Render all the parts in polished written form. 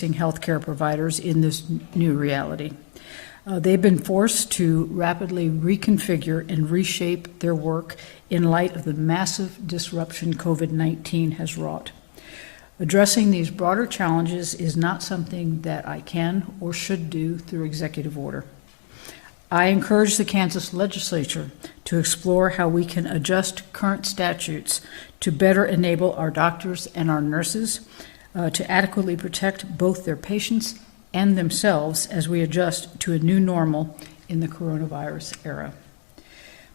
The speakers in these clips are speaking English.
healthcare providers in this new reality. They've been forced to rapidly reconfigure and reshape their work in light of the massive disruption COVID-19 has wrought. Addressing these broader challenges is not something that I can or should do through executive order. I encourage the Kansas Legislature to explore how we can adjust current statutes to better enable our doctors and our nurses to adequately protect both their patients and themselves as we adjust to a new normal in the coronavirus era.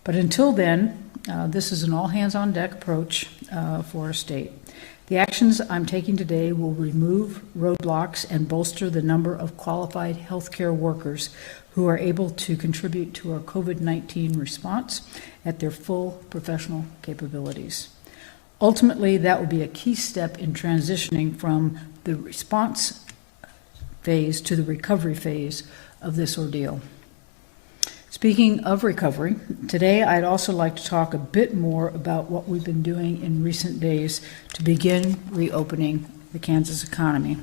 But until then, this is an all-hands-on-deck approach for our state. The actions I'm taking today will remove roadblocks and bolster the number of qualified healthcare workers who are able to contribute to our COVID-19 response at their full professional capabilities. Ultimately, that will be a key step in transitioning from the response phase to the recovery phase of this ordeal. Speaking of recovery, today I'd also like to talk a bit more about what we've been doing in recent days to begin reopening the Kansas economy.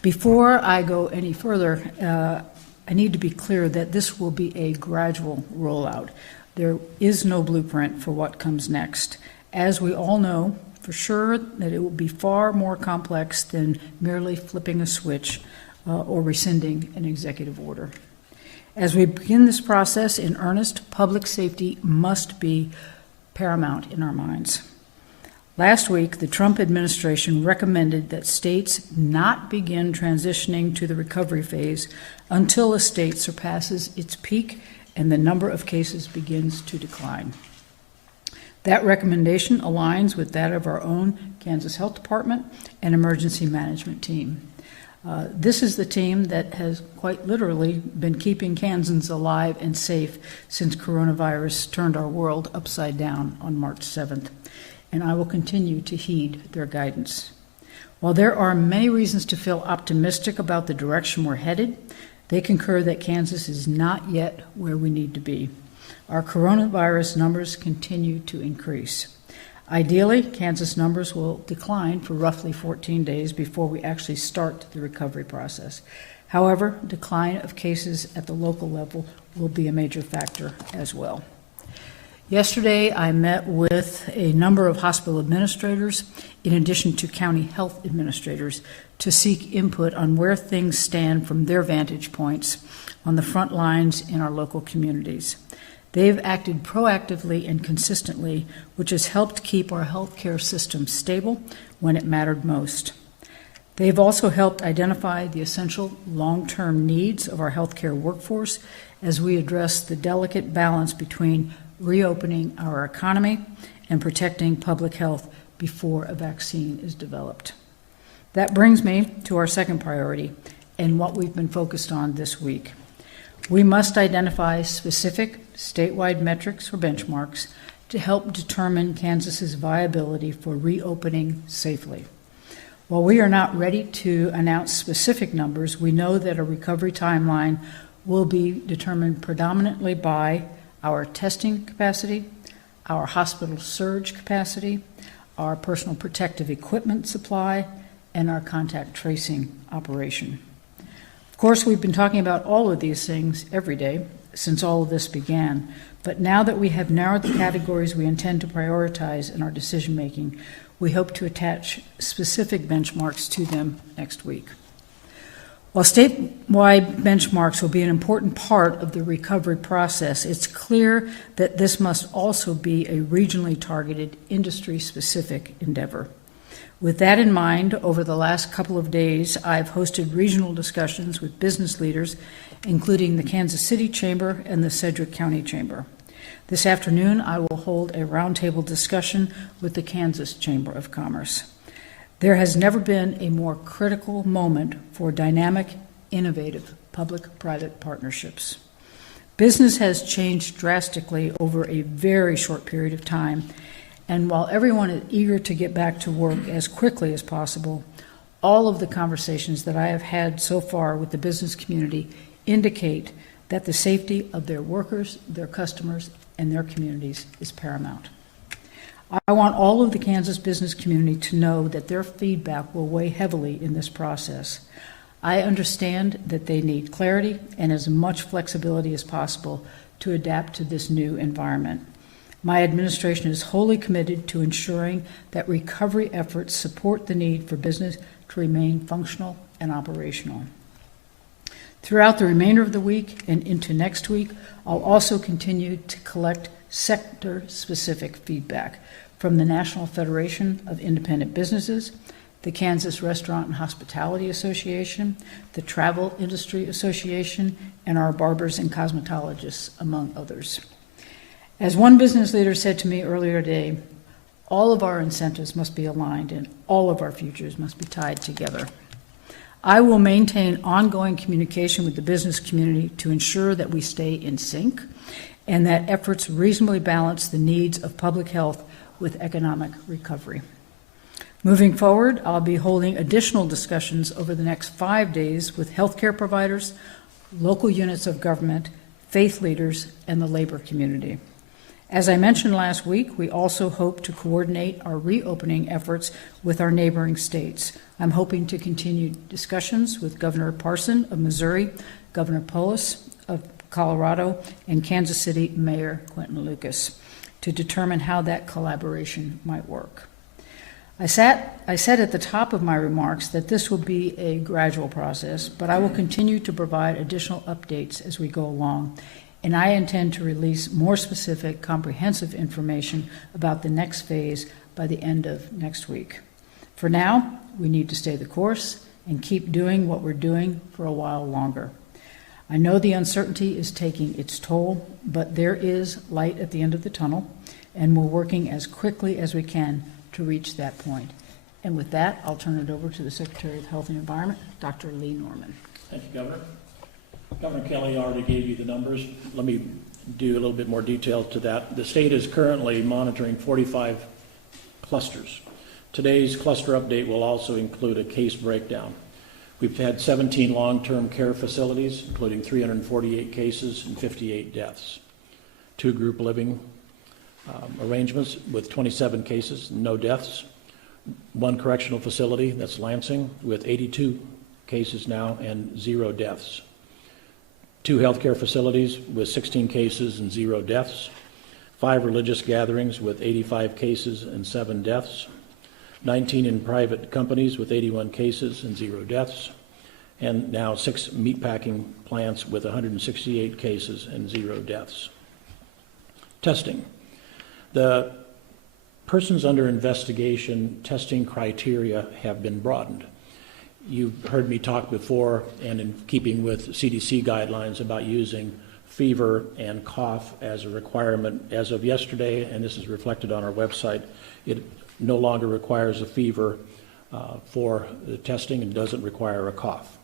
Before I go any further, I need to be clear that this will be a gradual rollout. There is no blueprint for what comes next. As we all know for sure that it will be far more complex than merely flipping a switch or rescinding an executive order. As we begin this process in earnest, public safety must be paramount in our minds. Last week, the Trump administration recommended that states not begin transitioning to the recovery phase until a state surpasses its peak and the number of cases begins to decline. That recommendation aligns with that of our own Kansas Health Department and Emergency Management Team. This is the team that has quite literally been keeping Kansans alive and safe since coronavirus turned our world upside down on March 7th, and I will continue to heed their guidance. While there are many reasons to feel optimistic about the direction we're headed, they concur that Kansas is not yet where we need to be. Our coronavirus numbers continue to increase. Ideally, Kansas numbers will decline for roughly 14 days before we actually start the recovery process. However, decline of cases at the local level will be a major factor as well. Yesterday, I met with a number of hospital administrators, in addition to county health administrators, to seek input on where things stand from their vantage points on the front lines in our local communities. They've acted proactively and consistently, which has helped keep our healthcare system stable when it mattered most. They've also helped identify the essential long-term needs of our healthcare workforce as we address the delicate balance between reopening our economy and protecting public health before a vaccine is developed. That brings me to our second priority and what we've been focused on this week. We must identify specific statewide metrics or benchmarks to help determine Kansas's viability for reopening safely. While we are not ready to announce specific numbers, we know that a recovery timeline will be determined predominantly by our testing capacity, our hospital surge capacity, our personal protective equipment supply, and our contact tracing operation. Of course, we've been talking about all of these things every day since all of this began, but now that we have narrowed the categories we intend to prioritize in our decision-making, we hope to attach specific benchmarks to them next week. While statewide benchmarks will be an important part of the recovery process, it's clear that this must also be a regionally targeted, industry-specific endeavor. With that in mind, over the last couple of days, I've hosted regional discussions with business leaders, including the Kansas City Chamber and the Sedgwick County Chamber. This afternoon, I will hold a roundtable discussion with the Kansas Chamber of Commerce. There has never been a more critical moment for dynamic, innovative public-private partnerships. Business has changed drastically over a very short period of time, and while everyone is eager to get back to work as quickly as possible, all of the conversations that I have had so far with the business community indicate that the safety of their workers, their customers, and their communities is paramount. I want all of the Kansas business community to know that their feedback will weigh heavily in this process. I understand that they need clarity and as much flexibility as possible to adapt to this new environment. My administration is wholly committed to ensuring that recovery efforts support the need for business to remain functional and operational. Throughout the remainder of the week and into next week, I'll also continue to collect sector-specific feedback from the National Federation of Independent Businesses, the Kansas Restaurant and Hospitality Association, the Travel Industry Association, and our barbers and cosmetologists, among others. As one business leader said to me earlier today, all of our incentives must be aligned and all of our futures must be tied together. I will maintain ongoing communication with the business community to ensure that we stay in sync and that efforts reasonably balance the needs of public health with economic recovery. Moving forward, I'll be holding additional discussions over the next 5 days with healthcare providers, local units of government, faith leaders, and the labor community. As I mentioned last week, we also hope to coordinate our reopening efforts with our neighboring states. I'm hoping to continue discussions with Governor Parson of Missouri, Governor Polis of Colorado, and Kansas City Mayor Quentin Lucas to determine how that collaboration might work. I said at the top of my remarks that this will be a gradual process, but I will continue to provide additional updates as we go along, and I intend to release more specific, comprehensive information about the next phase by the end of next week. For now, we need to stay the course and keep doing what we're doing for a while longer. I know the uncertainty is taking its toll, but there is light at the end of the tunnel, and we're working as quickly as we can to reach that point. And with that, I'll turn it over to the Secretary of Health and Environment, Dr. Lee Norman. Thank you, Governor. Governor Kelly already gave you the numbers. Let me do a little bit more detail to that. The state is currently monitoring 45 clusters. Today's cluster update will also include a case breakdown. We've had 17 long-term care facilities, including 348 cases and 58 deaths. 2 group living arrangements with 27 cases, no deaths. 1 correctional facility, that's Lansing, with 82 cases now and 0 deaths. 2 healthcare facilities with 16 cases and 0 deaths. 5 religious gatherings with 85 cases and 7 deaths. 19 in private companies with 81 cases and 0 deaths. And now 6 meatpacking plants with 168 cases and 0 deaths. Testing. The persons under investigation testing criteria have been broadened. You've heard me talk before, and in keeping with CDC guidelines, about using fever and cough as a requirement. As of yesterday, and this is reflected on our website, it no longer requires a fever for the testing and doesn't require a cough.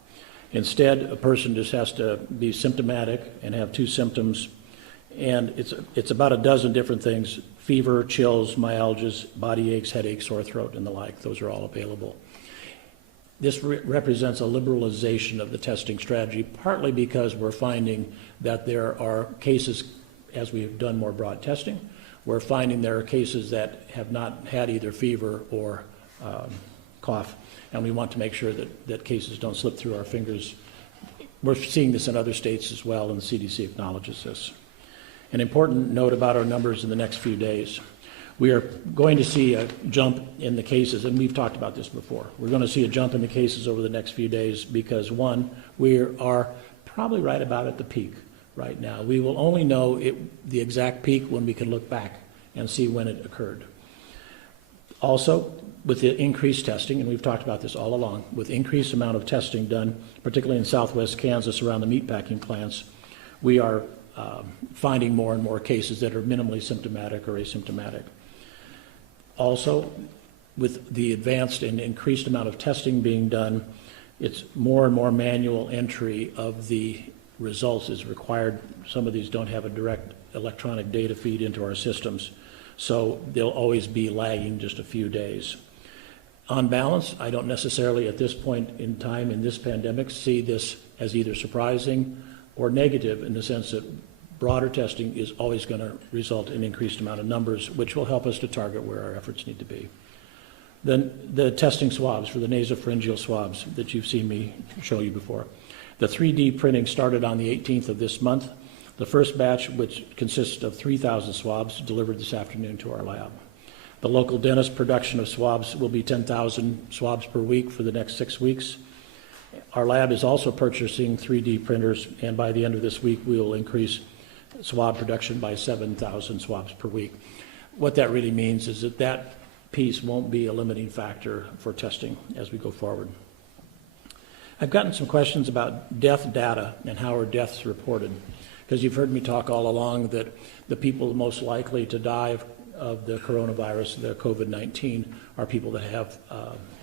Instead, a person just has to be symptomatic and have 2 symptoms, and it's about a dozen different things: fever, chills, myalgias, body aches, headaches, sore throat, and the like. Those are all available. This represents a liberalization of the testing strategy, partly because we're finding that there are cases, as we've done more broad testing, we're finding there are cases that have not had either fever or cough, and we want to make sure that cases don't slip through our fingers. We're seeing this in other states as well, and the CDC acknowledges this. An important note about our numbers in the next few days. We are going to see a jump in the cases, and we've talked about this before. We're going to see a jump in the cases over the next few days because, one, we are probably right about at the peak right now. We will only know the exact peak when we can look back and see when it occurred. Also, with the increased testing, and we've talked about this all along, with increased amount of testing done, particularly in southwest Kansas around the meatpacking plants, we are finding more and more cases that are minimally symptomatic or asymptomatic. Also, with the advanced and increased amount of testing being done, it's more and more manual entry of the results is required. Some of these don't have a direct electronic data feed into our systems, so they'll always be lagging just a few days. On balance, I don't necessarily at this point in time in this pandemic see this as either surprising or negative, in the sense that broader testing is always going to result in increased amount of numbers, which will help us to target where our efforts need to be. Then the testing swabs for the nasopharyngeal swabs that you've seen me show you before. The 3D printing started on the 18th of this month. The first batch, which consists of 3,000 swabs, delivered this afternoon to our lab. The local dentist production of swabs will be 10,000 swabs per week for the next 6 weeks. Our lab is also purchasing 3D printers, and by the end of this week, we will increase swab production by 7,000 swabs per week. What that really means is that that piece won't be a limiting factor for testing as we go forward. I've gotten some questions about death data and how are deaths reported, because you've heard me talk all along that the people most likely to die of the coronavirus, the COVID-19, are people that have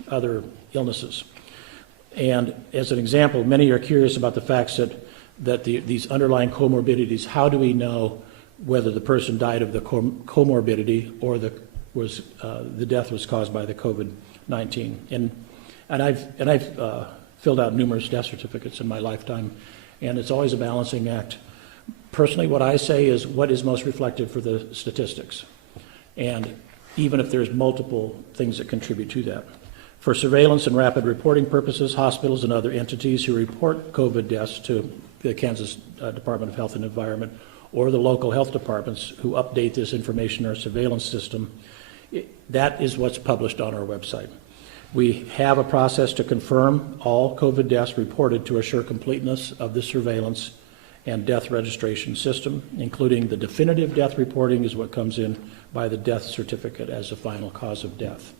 other illnesses. And as an example, many are curious about the facts that these underlying comorbidities, how do we know whether the person died of the comorbidity or the death was caused by the COVID-19? And I've filled out numerous death certificates in my lifetime, and it's always a balancing act. Personally, what I say is what is most reflective for the statistics, and even if there's multiple things that contribute to that. For surveillance and rapid reporting purposes, hospitals and other entities who report COVID deaths to the Kansas Department of Health and Environment or the local health departments who update this information in our surveillance system, that is what's published on our website. We have a process to confirm all COVID deaths reported to assure completeness of the surveillance and death registration system, including the definitive death reporting is what comes in by the death certificate as a final cause of death.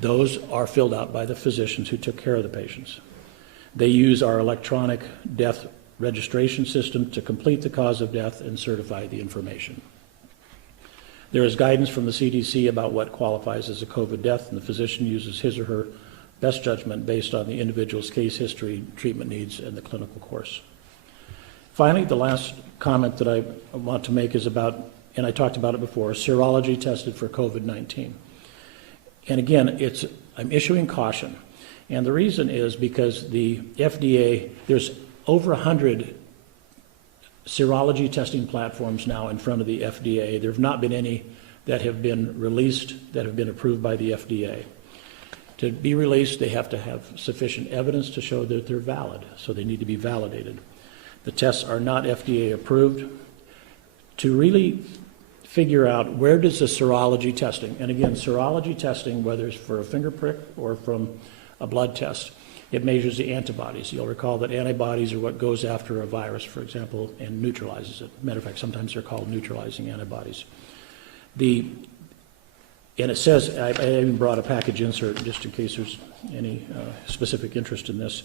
Those are filled out by the physicians who took care of the patients. They use our electronic death registration system to complete the cause of death and certify the information. There is guidance from the CDC about what qualifies as a COVID death, and the physician uses his or her best judgment based on the individual's case history, treatment needs, and the clinical course. Finally, the last comment that I want to make is about, and I talked about it before, serology tested for COVID-19. And again, I'm issuing caution. And the reason is because the FDA, there's over 100 serology testing platforms now in front of the FDA. There have not been any that have been released that have been approved by the FDA. To be released, they have to have sufficient evidence to show that they're valid, so they need to be validated. The tests are not FDA approved. To really figure out where does the serology testing, and again, serology testing, whether it's for a finger prick or from a blood test, it measures the antibodies. You'll recall that antibodies are what goes after a virus, for example, and neutralizes it. Matter of fact, sometimes they're called neutralizing antibodies. And it says, I even brought a package insert just in case there's any specific interest in this.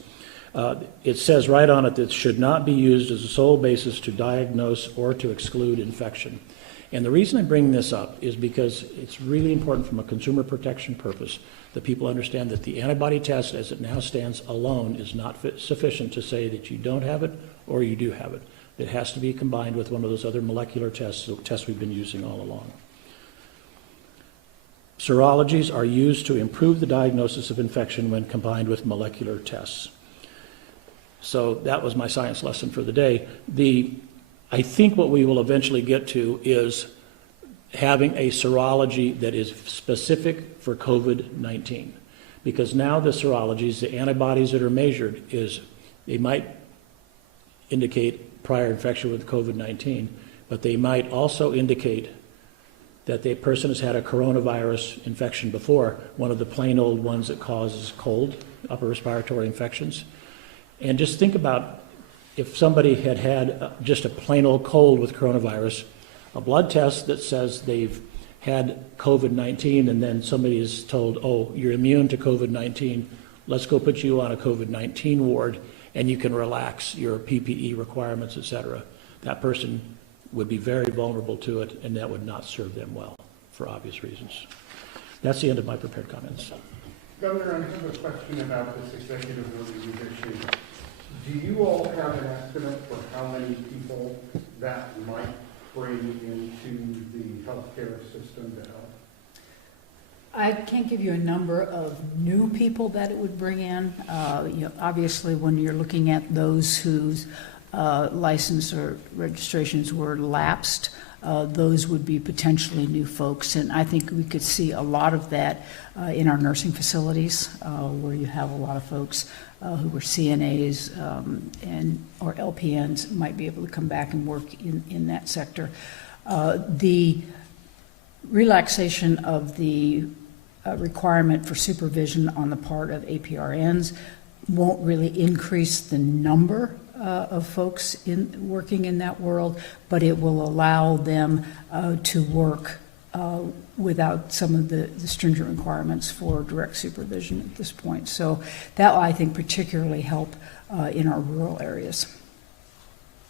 It says right on it that it should not be used as a sole basis to diagnose or to exclude infection. And the reason I bring this up is because it's really important from a consumer protection purpose that people understand that the antibody test as it now stands alone is not sufficient to say that you don't have it or you do have it. It has to be combined with one of those other molecular tests, the tests we've been using all along. Serologies are used to improve the diagnosis of infection when combined with molecular tests. So that was my science lesson for the day. I think what we will eventually get to is having a serology that is specific for COVID-19. Because now the serologies, the antibodies that are measured, they might indicate prior infection with COVID-19, but they might also indicate that the person has had a coronavirus infection before, one of the plain old ones that causes cold, upper respiratory infections. And just think about if somebody had had just a plain old cold with coronavirus, a blood test that says they've had COVID-19, and then somebody is told, oh, you're immune to COVID-19, let's go put you on a COVID-19 ward, and you can relax your PPE requirements, et cetera. That person would be very vulnerable to it, and that would not serve them well for obvious reasons. That's the end of my prepared comments. Governor, I have a question about this executive order you've issued. Do you all have an estimate for how many people that might bring into the healthcare system to help? I can't give you a number of new people that it would bring in. Obviously, when you're looking at those whose license or registrations were lapsed, those would be potentially new folks. And I think we could see a lot of that in our nursing facilities, where you have a lot of folks who were CNAs or LPNs might be able to come back and work in that sector. The relaxation of the requirement for supervision on the part of APRNs won't really increase the number of folks working in that world, but it will allow them to work without some of the stringent requirements for direct supervision at this point. So that will, I think, particularly help in our rural areas.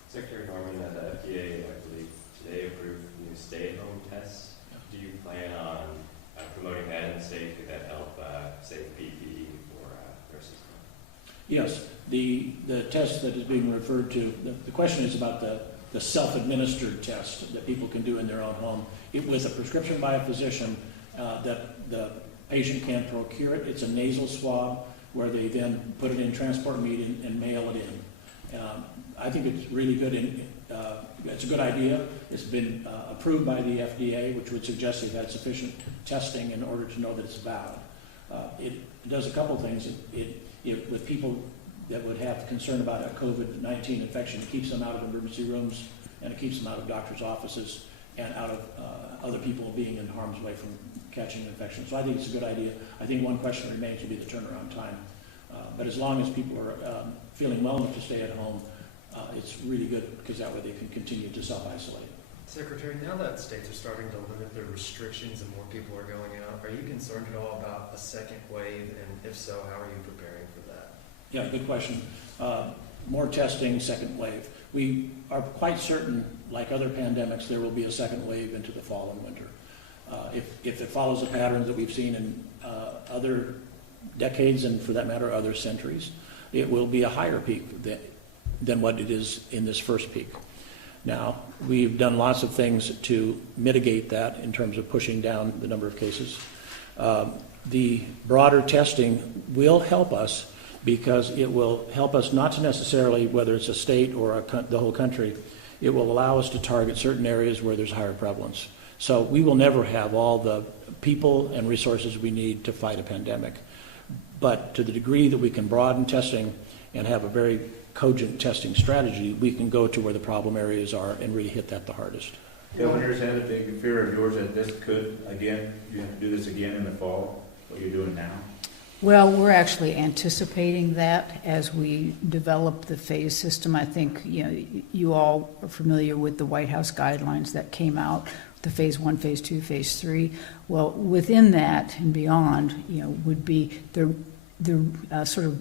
Secretary Norman, the FDA, I believe, today approved new stay-at-home tests. Do you plan on promoting that in the state? Could that help save PPE for nurses? Yes, the test that is being referred to, the question is about the self-administered test that people can do in their own home. With a prescription by a physician, that the patient can procure it. It's a nasal swab where they then put it in transport meat and mail it in. I think it's really good. It's a good idea. It's been approved by the FDA, which would suggest they've had sufficient testing in order to know that it's valid. It does a couple things. With people that would have concern about a COVID-19 infection, it keeps them out of emergency rooms, and it keeps them out of doctors' offices and out of other people being in harm's way from catching an infection. So I think it's a good idea. I think one question remains to be the turnaround time. But as long as people are feeling well enough to stay at home, it's really good because that way they can continue to self-isolate. Secretary, now that states are starting to limit their restrictions and more people are going out, are you concerned at all about a second wave? And if so, how are you preparing for that? Yeah, good question. More testing, second wave. We are quite certain, like other pandemics, there will be a second wave into the fall and winter. If it follows the patterns that we've seen in other decades, and for that matter, other centuries, it will be a higher peak than what it is in this first peak. Now, we've done lots of things to mitigate that in terms of pushing down the number of cases. The broader testing will help us because it will help us not to necessarily, whether it's a state or the whole country, it will allow us to target certain areas where there's higher prevalence. So we will never have all the people and resources we need to fight a pandemic. But to the degree that we can broaden testing and have a very cogent testing strategy, we can go to where the problem areas are and really hit that the hardest. Governor's had a big fear of yours that this could, again, you have to do this again in the fall, what you're doing now? Well, we're actually anticipating that as we develop the phase system. I think you all are familiar with the White House guidelines that came out, the phase 1, phase 2, phase 3. Well, within that and beyond, would be the sort of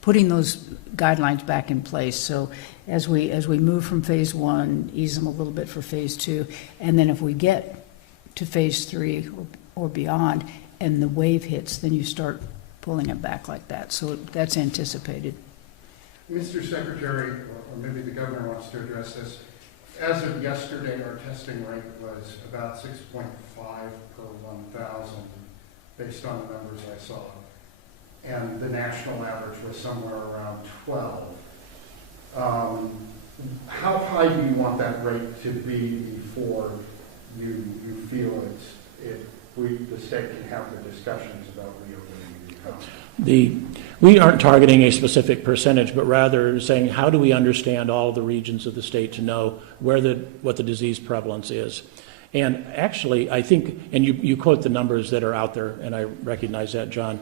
putting those guidelines back in place. So as we move from phase 1, ease them a little bit for phase 2, and then if we get to phase 3 or beyond, and the wave hits, then you start pulling it back like that. So that's anticipated. Mr. Secretary, or maybe the governor wants to address this. As of yesterday, our testing rate was about 6.5 per 1,000, based on the numbers I saw. And the national average was somewhere around 12. How high do you want that rate to be before you feel the state can have the discussions about reopening the economy? We aren't targeting a specific percentage, but rather saying how do we understand all of the regions of the state to know what the disease prevalence is. And actually, I think, and you quote the numbers that are out there, and I recognize that, John.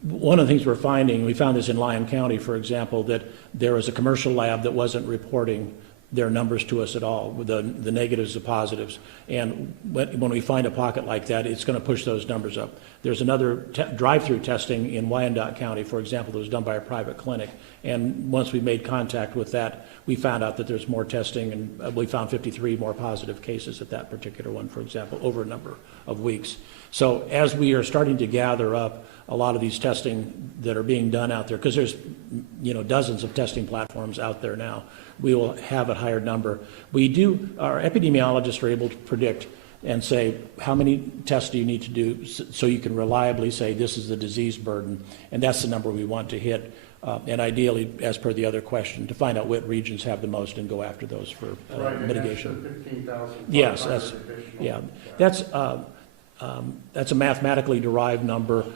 One of the things we're finding, we found this in Lyon County, for example, that there was a commercial lab that wasn't reporting their numbers to us at all, with the negatives, the positives. And when we find a pocket like that, it's going to push those numbers up. There's another drive-through testing in Wyandotte County, for example, that was done by a private clinic. And once we made contact with that, we found out that there's more testing, and we found 53 more positive cases at that particular one, for example, over a number of weeks. So as we are starting to gather up a lot of these testing that are being done out there, because there's dozens of testing platforms out there now, we will have a higher number. Our epidemiologists are able to predict and say, how many tests do you need to do so you can reliably say this is the disease burden, and that's the number we want to hit And ideally, as per the other question, to find out what regions have the most and go after those for mitigation. Right, and that's the 15,500 Yes, additional. Yeah, that's a mathematically derived number,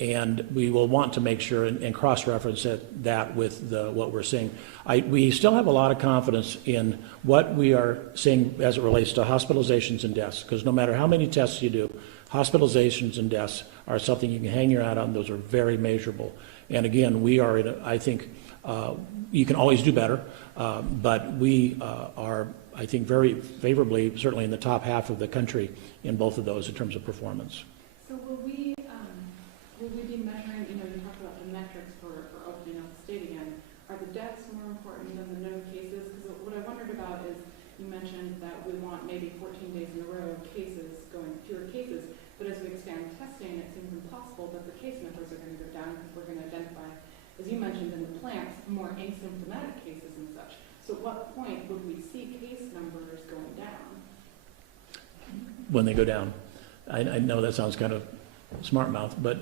and we will want to make sure and cross-reference that with what we're seeing. We still have a lot of confidence in what we are seeing as it relates to hospitalizations and deaths, because no matter how many tests you do, hospitalizations and deaths are something you can hang your hat on. Those are very measurable. And again, we are I think you can always do better, but we are, I think, very favorably, certainly in the top half of the country in both of those in terms of performance. So will we be measuring, you talked about the metrics for opening up the state again. Are the deaths more important than the known cases? Because what I wondered about is, you mentioned that we want maybe 14 days in a row of fewer cases, but as we expand testing, it seems impossible that the case numbers are going to go down because we're going to identify, as you mentioned in the plants, more asymptomatic cases and such. So at what point would we see case numbers going down? When they go down. I know that sounds kind of smart mouth, but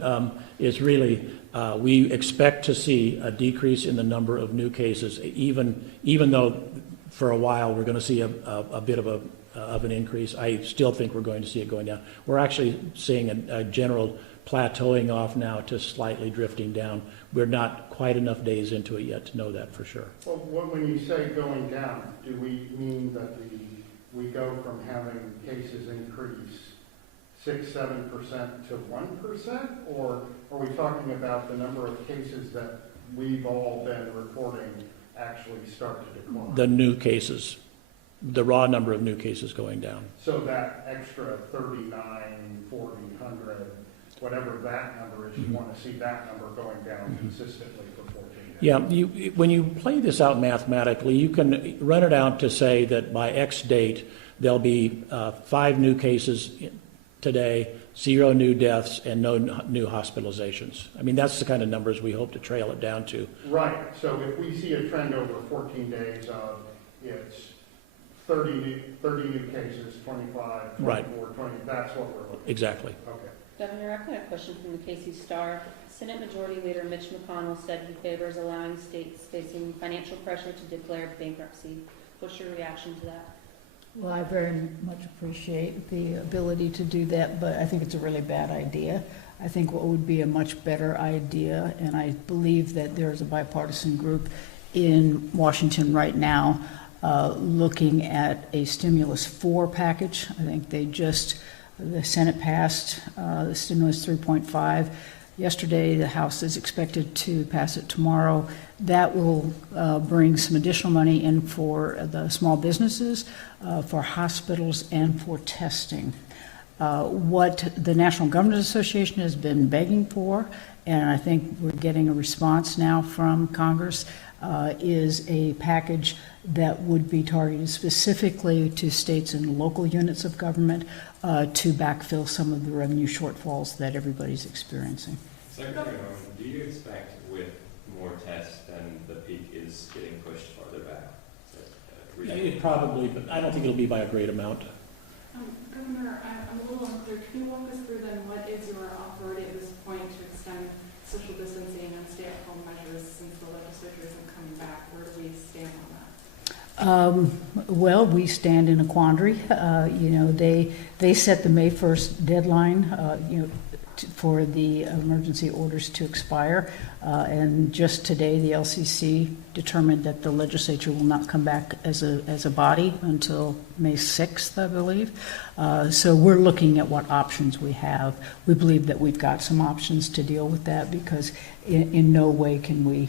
it's really, we expect to see a decrease in the number of new cases, even though for a while we're going to see a bit of an increase. I still think we're going to see it going down. We're actually seeing a general plateauing off now to slightly drifting down. We're not quite enough days into it yet to know that for sure. Well, when you say going down, do we mean that we go from having cases increase 6-7% to 1%, or are we talking about the number of cases that we've all been reporting actually start to decline? The new cases, the raw number of new cases going down. So that extra 39, 40, 100, whatever that number is, you want to see that number going down consistently for 14 days. Yeah, when you play this out mathematically, you can run it out to say that by X date, there'll be 5 new cases today, 0 new deaths, and no new hospitalizations. I mean, that's the kind of numbers we hope to trail it down to. Right. So if we see a trend over 14 days of it's 30 new cases, 25, 24, Right. 20, that's what we're looking at. Exactly. Okay. Governor, I've got a question from the Casey Star. Senate Majority Leader Mitch McConnell said he favors allowing states facing financial pressure to declare bankruptcy. What's your reaction to that? Well, I very much appreciate the ability to do that, but I think it's a really bad idea. I think what would be a much better idea, and I believe that there's a bipartisan group in Washington right now looking at a stimulus 4 package. I think the Senate passed the stimulus 3.5. Yesterday, the House is expected to pass it tomorrow. That will bring some additional money in for the small businesses, for hospitals, and for testing. What the National Governors Association has been begging for, and I think we're getting a response now from Congress, is a package that would be targeted specifically to states and local units of government to backfill some of the revenue shortfalls that everybody's experiencing. Secretary Norman, do you expect with more tests then the peak is getting pushed farther back? It probably, but I don't think it'll be by a great amount. Governor, I'm a little unclear. Can you walk us through then what is your authority at this point to extend social distancing and stay-at-home measures since the legislature isn't coming back? Where do we stand on that? Well, we stand in a quandary. They set the May 1st deadline, for the emergency orders to expire. And just today, the LCC determined that the legislature will not come back as a body until May 6th, I believe. So we're looking at what options we have. We believe that we've got some options to deal with that because in no way can we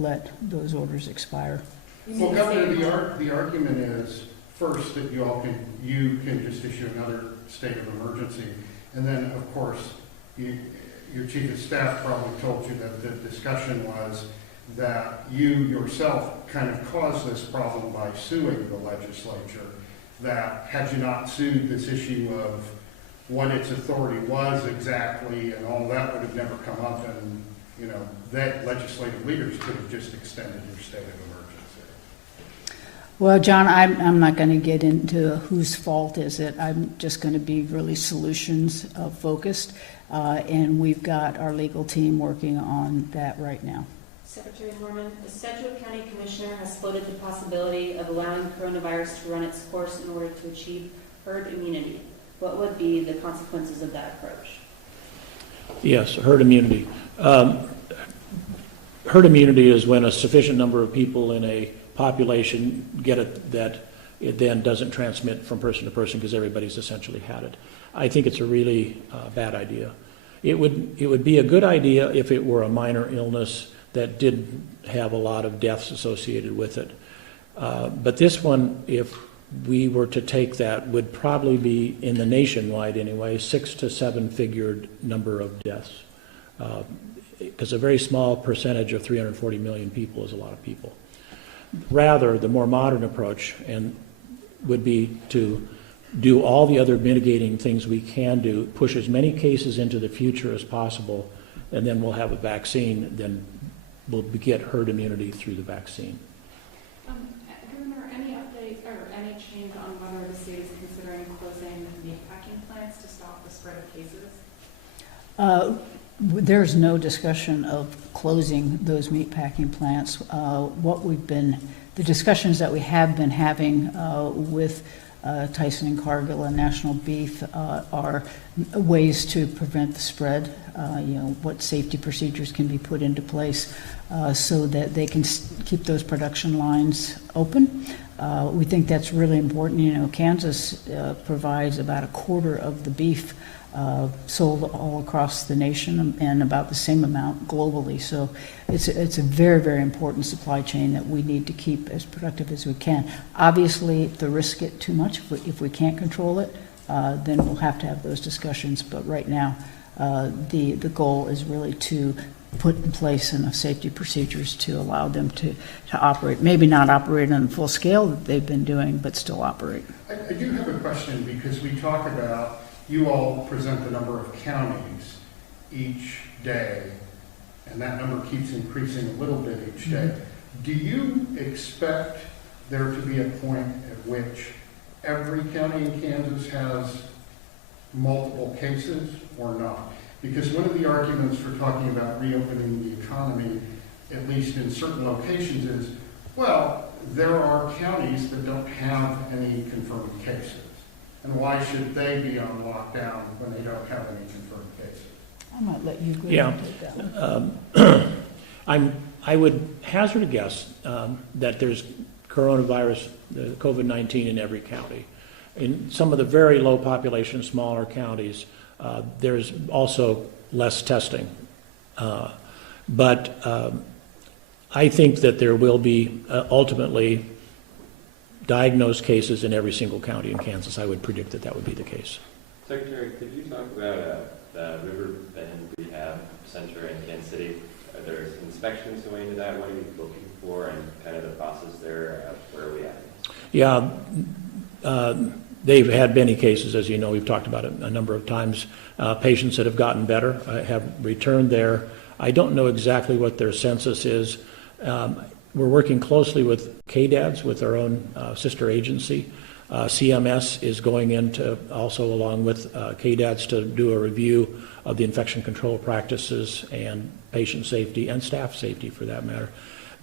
let those orders expire. Well, Governor, the argument is first that you can just issue another state of emergency, and then of course your chief of staff probably told you that the discussion was that you yourself kind of caused this problem by suing the legislature. That had you not sued, this issue of what its authority was exactly and all that would have never come up, and that legislative leaders could have just extended your state of emergency. Well, John, I'm not going to get into whose fault is it. I'm just going to be really solutions focused, and we've got our legal team working on that right now. Secretary Norman, the Sedgwick County Commissioner has floated the possibility of allowing coronavirus to run its course in order to achieve herd immunity. What would be the consequences of that approach? Yes, herd immunity. Herd immunity is when a sufficient number of people in a population get it that it then doesn't transmit from person to person because everybody's essentially had it. I think it's a really bad idea. It would be a good idea if it were a minor illness that didn't have a lot of deaths associated with it. But this one, if we were to take that, would probably be, in the nationwide anyway, 6 to 7 figured number of deaths. Because a very small percentage of 340 million people is a lot of people. Rather, the more modern approach would be to do all the other mitigating things we can do, push as many cases into the future as possible, and then we'll have a vaccine, then we'll get herd immunity through the vaccine. Governor, any update or any change on whether the state is considering closing meatpacking plants to stop the spread of cases? There's no discussion of closing those meatpacking plants. The discussions that we have been having with Tyson and Cargill and National Beef are ways to prevent the spread. What safety procedures can be put into place so that they can keep those production lines open. We think that's really important. Kansas provides about a quarter of the beef sold all across the nation and about the same amount globally. So it's a very, very important supply chain that we need to keep as productive as we can. Obviously, if the risks get too much, if we can't control it, then we'll have to have those discussions. But right now, the goal is really to put in place enough safety procedures to allow them to operate. Maybe not operate on the full scale that they've been doing, but still operate. I do have a question because we talk about, you all present the number of counties each day, and that number keeps increasing a little bit each day. Do you expect there to be a point at which every county in Kansas has multiple cases or not? Because one of the arguments for talking about reopening the economy, at least in certain locations, is, well, there are counties that don't have any confirmed cases. And why should they be on lockdown when they don't have any confirmed cases? I might let you go Yeah. and take that one. I would hazard a guess that there's coronavirus, the COVID-19 in every county. In some of the very low population, smaller counties, there's also less testing. But I think that there will be ultimately diagnosed cases in every single county in Kansas. I would predict that would be the case. Secretary, could you talk about the River Bend Rehab Center in Kansas City? Are there inspections going into that? What are you looking for and kind of the process there? Where are we at? Yeah, they've had many cases, as you know. We've talked about it a number of times. Patients that have gotten better have returned there. I don't know exactly what their census is. We're working closely with KDADS, with our own sister agency. CMS is going into also along with KDADS to do a review of the infection control practices and patient safety and staff safety for that matter.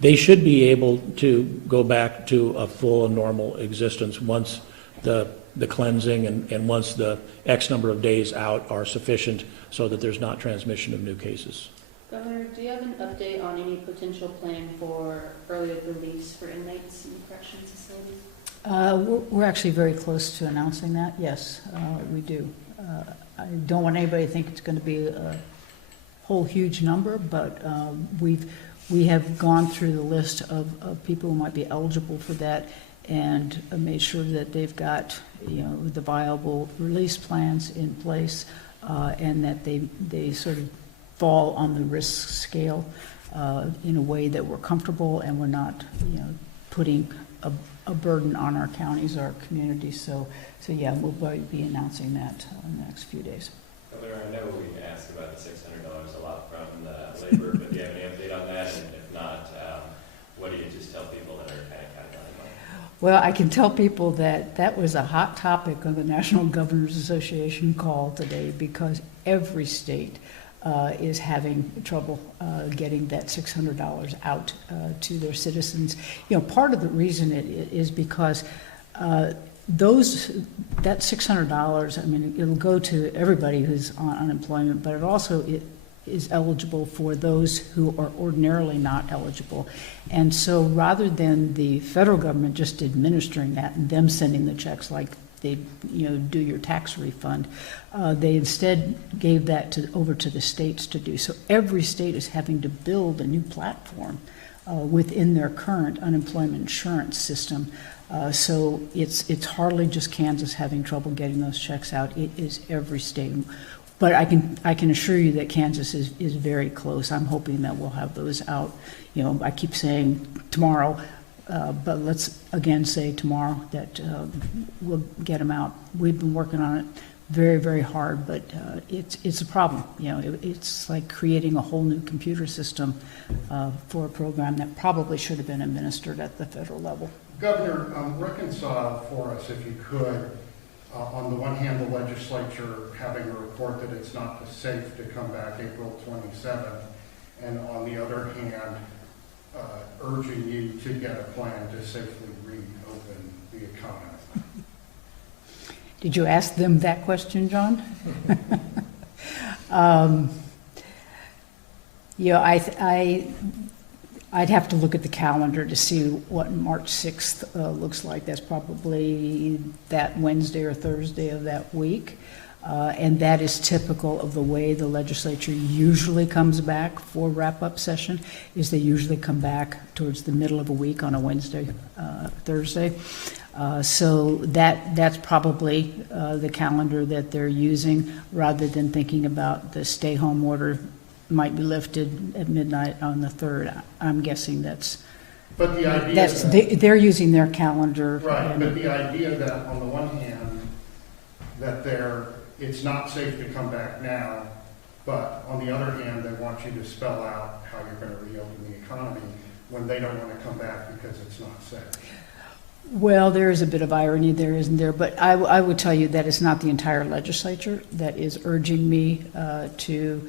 They should be able to go back to a full and normal existence once the cleansing and once the X number of days out are sufficient so that there's not transmission of new cases. Governor, do you have an update on any potential plan for early release for inmates in corrections facilities? We're actually very close to announcing that. Yes, we do. I don't want anybody to think it's going to be a whole huge number, but we have gone through the list of people who might be eligible for that and made sure that they've got the viable release plans in place and that they sort of fall on the risk scale in a way that we're comfortable and we're not putting a burden on our counties, our communities. So yeah, we'll probably be announcing that in the next few days. Governor, I know we asked about the $600 a lot from the labor, but do you have any update on that? And if not, what do you just tell people that are kind of counting on money? Well, I can tell people that was a hot topic on the National Governors Association call today because every state is having trouble getting that $600 out to their citizens. Part of the reason it is because that $600, I mean, it'll go to everybody who's on unemployment, but it is eligible for those who are ordinarily not eligible. And so rather than the federal government just administering that and them sending the checks like they do your tax refund, they instead gave that over to the states to do. So every state is having to build a new platform within their current unemployment insurance system. So it's hardly just Kansas having trouble getting those checks out. It is every state. But I can assure you that Kansas is very close. I'm hoping that we'll have those out. I keep saying tomorrow, but let's again say tomorrow that we'll get them out. We've been working on it very, very hard, but it's a problem. It's like creating a whole new computer system for a program that probably should have been administered at the federal level. Governor, reconcile for us, if you could, on the one hand, the legislature having a report that it's not safe to come back April 27th, and on the other hand, urging you to get a plan to safely reopen the economy. Did you ask them that question, John? I'd have to look at the calendar to see what March 6th looks like. That's probably that Wednesday or Thursday of that week. And that is typical of the way the legislature usually comes back for wrap-up session, is they usually come back towards the middle of a week on a Wednesday, Thursday. So that's probably the calendar that they're using, rather than thinking about the stay-home order might be lifted at midnight on the 3rd. I'm guessing that's... But the idea they're using their calendar. Right, but the idea that on the one hand, that it's not safe to come back now, but on the other hand, they want you to spell out how you're going to reopen the economy when they don't want to come back because it's not safe. Well, there is a bit of irony there, isn't there? But I would tell you that it's not the entire legislature that is urging me to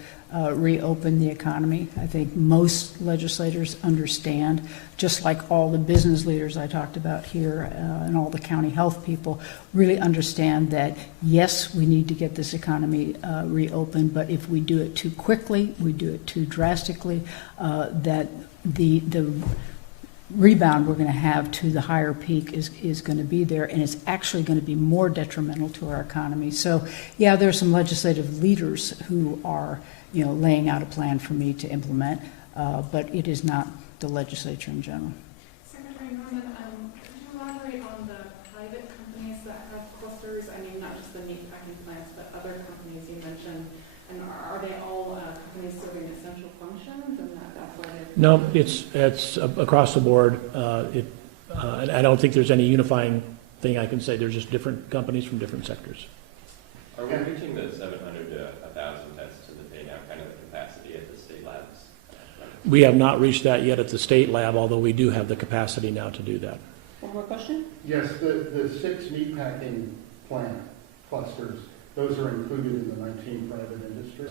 reopen the economy. I think most legislators understand, just like all the business leaders I talked about here and all the county health people really understand that, yes, we need to get this economy reopened, but if we do it too quickly, we do it too drastically, that the rebound we're going to have to the higher peak is going to be there, and it's actually going to be more detrimental to our economy. So, yeah, there are some legislative leaders who are, laying out a plan for me to implement, but it is not the legislature in general. Secretary Norman, could you elaborate on the private companies that have clusters? I mean, not just the meatpacking plants, but other companies you mentioned. And are they all companies serving essential functions? And that's why they... No, it's across the board. I don't think there's any unifying thing I can say. There's just different companies from different sectors. Are we reaching the 700 to 1,000 tests to the day now, kind of the capacity at the state labs? We have not reached that yet at the state lab, although we do have the capacity now to do that. One more question? Yes, the 6 meatpacking plant clusters, those are included in the 19 private industry.